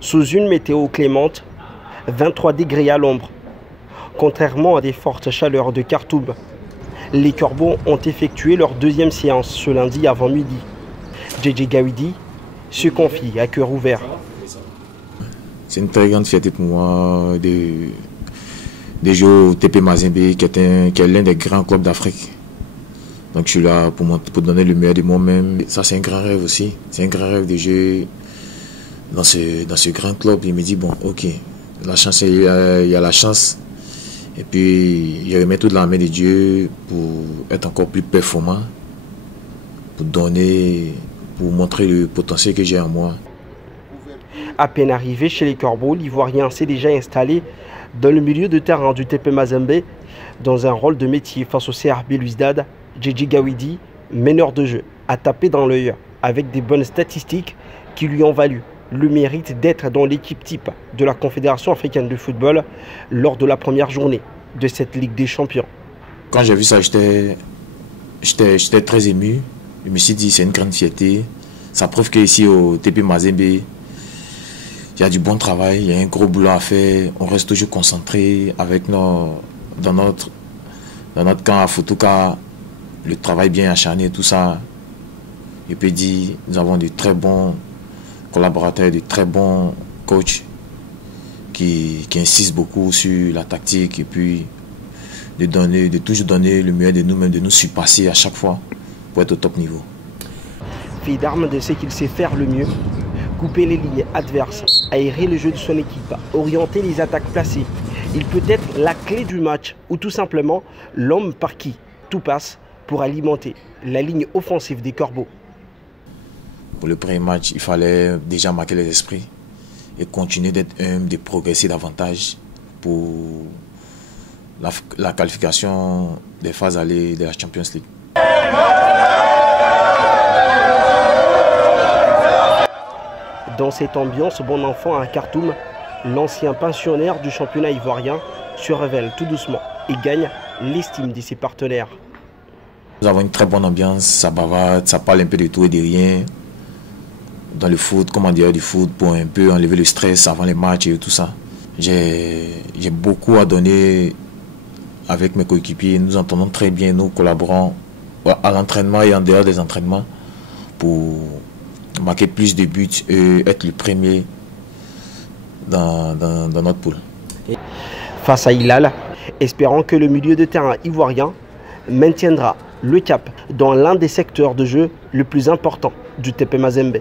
Sous une météo clémente, 23 degrés à l'ombre. Contrairement à des fortes chaleurs de Khartoum, les Corbeaux ont effectué leur deuxième séance ce lundi avant midi. JJ Gawidi se confie à cœur ouvert. C'est une très grande fierté pour moi de jouer au TP Mazembe, qui est l'un des grands clubs d'Afrique. Donc je suis là pour donner le meilleur de moi-même. Ça, c'est un grand rêve aussi. C'est un grand rêve de jouer dans ce grand club. Il me dit, bon, ok, la chance, il y a la chance. Et puis, il remet toute la main de Dieu pour être encore plus performant, pour donner, pour montrer le potentiel que j'ai en moi. À peine arrivé chez les Corbeaux, l'Ivoirien s'est déjà installé dans le milieu de terrain du TP Mazembe, dans un rôle de métier face au CR Belouizdad. JJ Gawidi, meneur de jeu, a tapé dans l'œil avec des bonnes statistiques qui lui ont valu le mérite d'être dans l'équipe type de la Confédération africaine de football lors de la première journée de cette Ligue des Champions. Quand j'ai vu ça, j'étais très ému. Je me suis dit, c'est une grande fierté. Ça prouve qu'ici au TP Mazembe, il y a du bon travail, il y a un gros boulot à faire. On reste toujours concentré avec dans notre camp à Fotouka, le travail bien acharné, tout ça. Je peux dire, nous avons de très bons collaborateurs, de très bons coachs qui insistent beaucoup sur la tactique et puis de toujours donner le meilleur de nous-mêmes, de nous surpasser à chaque fois pour être au top niveau. Fait d'armes de ce qu'il sait faire le mieux, couper les lignes adverses, aérer le jeu de son équipe, orienter les attaques placées. Il peut être la clé du match ou tout simplement l'homme par qui tout passe pour alimenter la ligne offensive des Corbeaux. Pour le premier match, il fallait déjà marquer les esprits et continuer d'être humble, de progresser davantage pour la qualification des phases allées de la Champions League. Dans cette ambiance bon enfant à Khartoum, l'ancien pensionnaire du championnat ivoirien se révèle tout doucement et gagne l'estime de ses partenaires. Nous avons une très bonne ambiance, ça bavarde, ça parle un peu de tout et de rien. Dans le foot, comme en dehors du foot, pour un peu enlever le stress avant les matchs et tout ça. J'ai beaucoup à donner avec mes coéquipiers. Nous entendons très bien, nous collaborons à l'entraînement et en dehors des entraînements pour marquer plus de buts et être le premier dans notre poule. Face à Hilal, espérant que le milieu de terrain ivoirien maintiendra le cap dans l'un des secteurs de jeu le plus important du TP Mazembe.